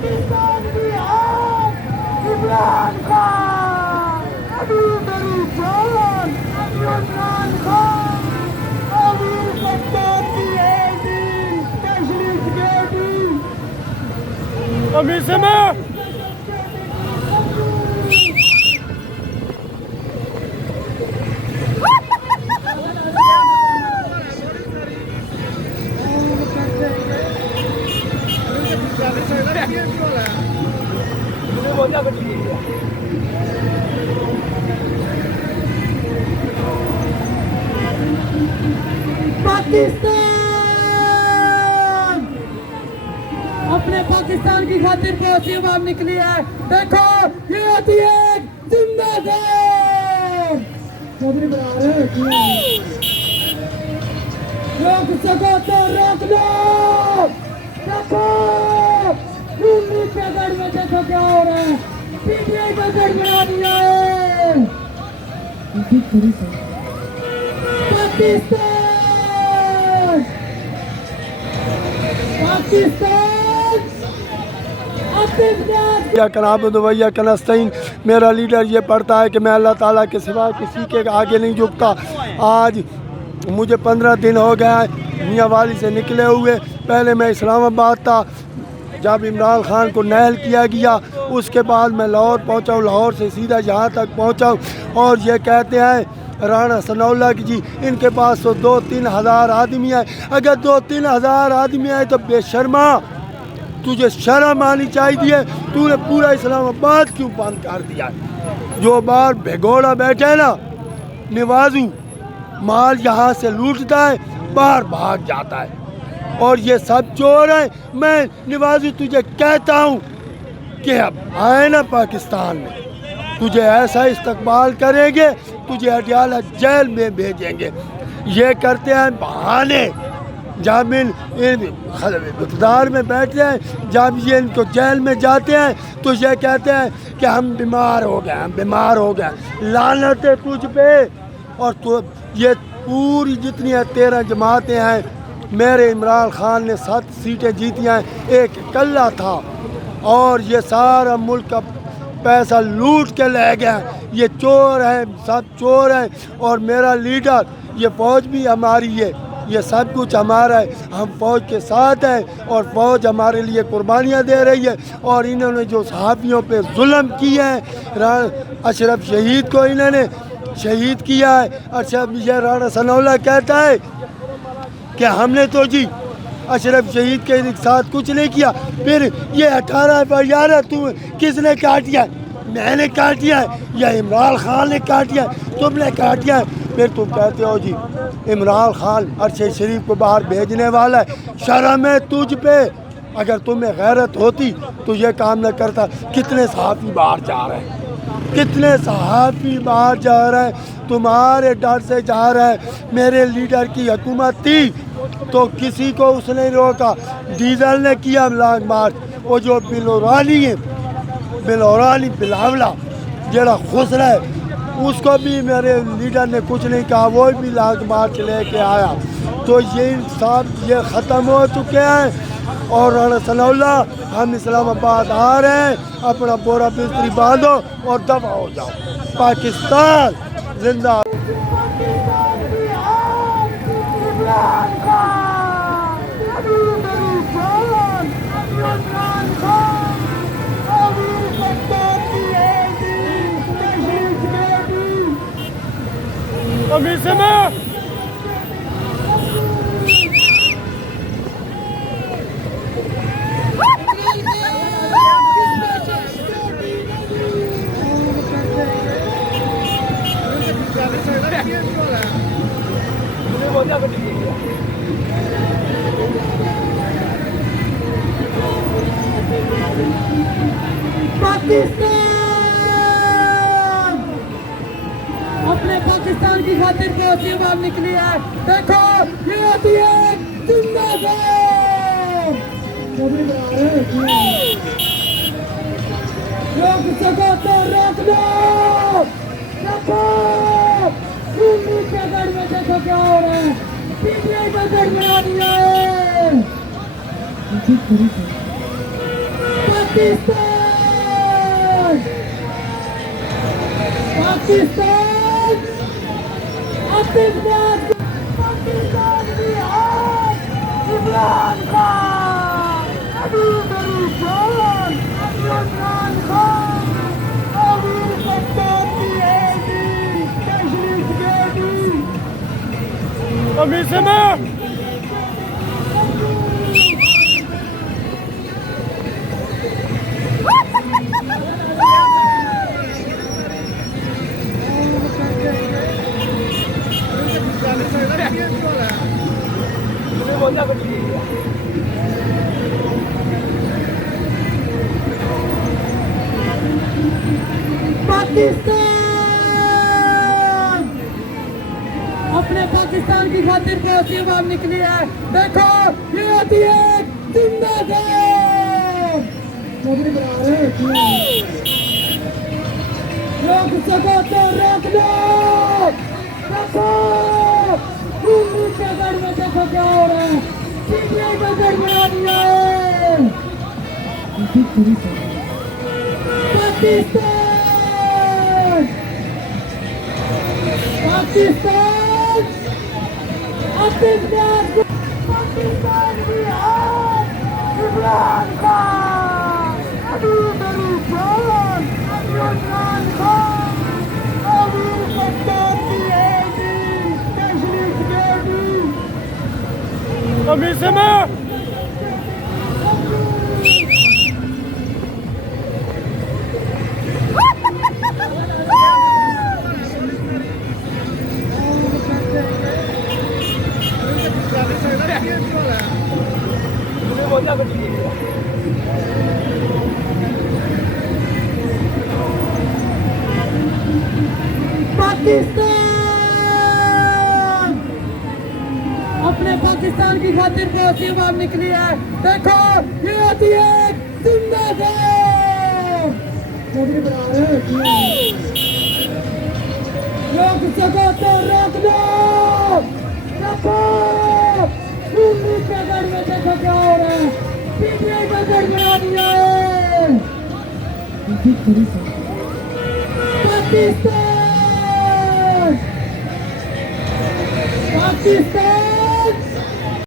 पाकिस्तान की आग इमरान खान अभी मेरी जान इमरान खान अभी कप्तान की एडी स्पेशलिस्ट गेटी अभी समय पाकिस्तान अपने पाकिस्तान की खातिर पहुंची आवाम निकली है। देखो ये होती है जिंदाबाद चौधरी बना रहे रोक सको तो रोक लो। देखो दिल्ली के गढ़ में देखो क्या हो रहा है। पीटीआई का गढ़ बना दिया है। पाकिस्तान या कनाबुद वैया कनस्तईन। मेरा लीडर ये पढ़ता है कि मैं अल्लाह ताला के सिवा किसी के आगे नहीं झुकता। आज मुझे 15 दिन हो गया है मियाँ वाली से निकले हुए। पहले मैं इस्लामाबाद था, जब इमरान खान को नहल किया गया उसके बाद मैं लाहौर पहुँचा हूँ। लाहौर से सीधा यहाँ तक पहुँचा हूँ और ये कहते हैं राणा सनाउल्लाह की जी इनके पास तो 2-3 हज़ार आदमी है। अगर 2-3 हज़ार आदमी है तो बेशर्मा तुझे शर्म आनी चाहिए। तूने पूरा इस्लामाबाद क्यों बंद कर दिया? जो बार भेगोड़ा बैठे ना निवाजू माल यहाँ से लूटता है बाहर भाग जाता है और ये सब चोर हैं। मैं निवाजू तुझे कहता हूँ कि अब आए ना पाकिस्तान में तुझे ऐसा इस्तकबाल करेंगे, तुझे अडयाला जेल में भेजेंगे। ये करते हैं बहाने। जब इक़्तिदार में बैठते हैं, जब ये इनको जेल में जाते हैं तो ये कहते हैं कि हम बीमार हो गए, हम बीमार हो गए। लानत है तुझ पे। और तो ये पूरी जितनी है 13 जमातें हैं, मेरे इमरान खान ने 7 सीटें जीती हैं, एक इकल्ला था और ये सारा मुल्क का पैसा लूट के ले गया। ये चोर हैं, सब चोर हैं। और मेरा लीडर, ये फ़ौज भी हमारी है, ये सब कुछ हमारा है। हम फ़ौज के साथ हैं और फ़ौज हमारे लिए कुर्बानियाँ दे रही है। और इन्होंने जो सहाफ़ियों पे जुल्म किए हैं, अशरफ शहीद को इन्होंने शहीद किया है। अशरफ ये राणा सनाउल्लाह कहता है कि हमने तो जी अशरफ शहीद के साथ कुछ नहीं किया। फिर ये 18 यार तू किसने काटिया? मैंने काटिया है या इमरान खान ने काटिया? तुमने काटिया है। फिर तुम कहते हो जी इमरान खान अरशद शरीफ को बाहर भेजने वाला है। शर्म है तुझ पे। अगर तुम्हें गैरत होती तो ये काम न करता। कितने सहाफ़ी बाहर जा रहे हैं, कितने सहाफ़ी बाहर जा रहे हैं, तुम्हारे डर से जा रहे हैं। मेरे लीडर की हुकूमत थी तो किसी को उसने रोका। डीजल ने किया लॉन्ग मार्च। वो जो बिलौरानी है, बिलावला जरा खुसरा है, उसको भी मेरे लीडर ने कुछ नहीं कहा, वो भी लॉन्ग मार्च लेके आया। तो ये सब ये ख़त्म हो चुके हैं। और राणा सनाउल्लाह हम इस्लामाबाद आ रहे हैं, अपना बोरा बिस्तरी बांधो और दफा हो जाओ। पाकिस्तान जिंदा। अभी समय पाकिस्तान अपने पाकिस्तान की खातिर पहुंची आवाम निकली है। देखो ये होती है जिंदाबाद चौधरी बना रहे रोक सको तो रोक लो। देखो दिल्ली के गढ़ में देखो क्या हो रहा है। पीटीआई का गढ़ बना दिया है। पाकिस्तान पाकिस्तान आतंकवाद पाकिस्तान की हार इमरान खान अभी मेरी जान इमरान खान अमीर सत्तार की हैदी तशरीफ देगी अभी समय पाकिस्तान अपने पाकिस्तान की खातिर कौसी आवाम निकली है। देखो ये होती है जिंदाबाद मोदी बना रहे रोक सको तो रोक लो। देखो दिल्ली के गढ़ में देखो क्या हो रहा है। सीबीआई का गढ़ बना दिया है। पाकिस्तान पाकिस्तान आतंकवाद पाकिस्तान की हार इमरान खान अभी मेरी जान इमरान खान अमीर सत्तार की हैदी तशरीफ देगी अभी समय पाकिस्तान अपने पाकिस्तान की खातिर कौसी आवाम निकली है। देखो ये होती है जिंदाबाद मोदी बना रहे रोक सको तो रोक लो। देखो दिल्ली के गढ़ में देखो क्या हो रहा है। सीबीआई का गढ़ बना दिया है। पाकिस्तान पाकिस्तान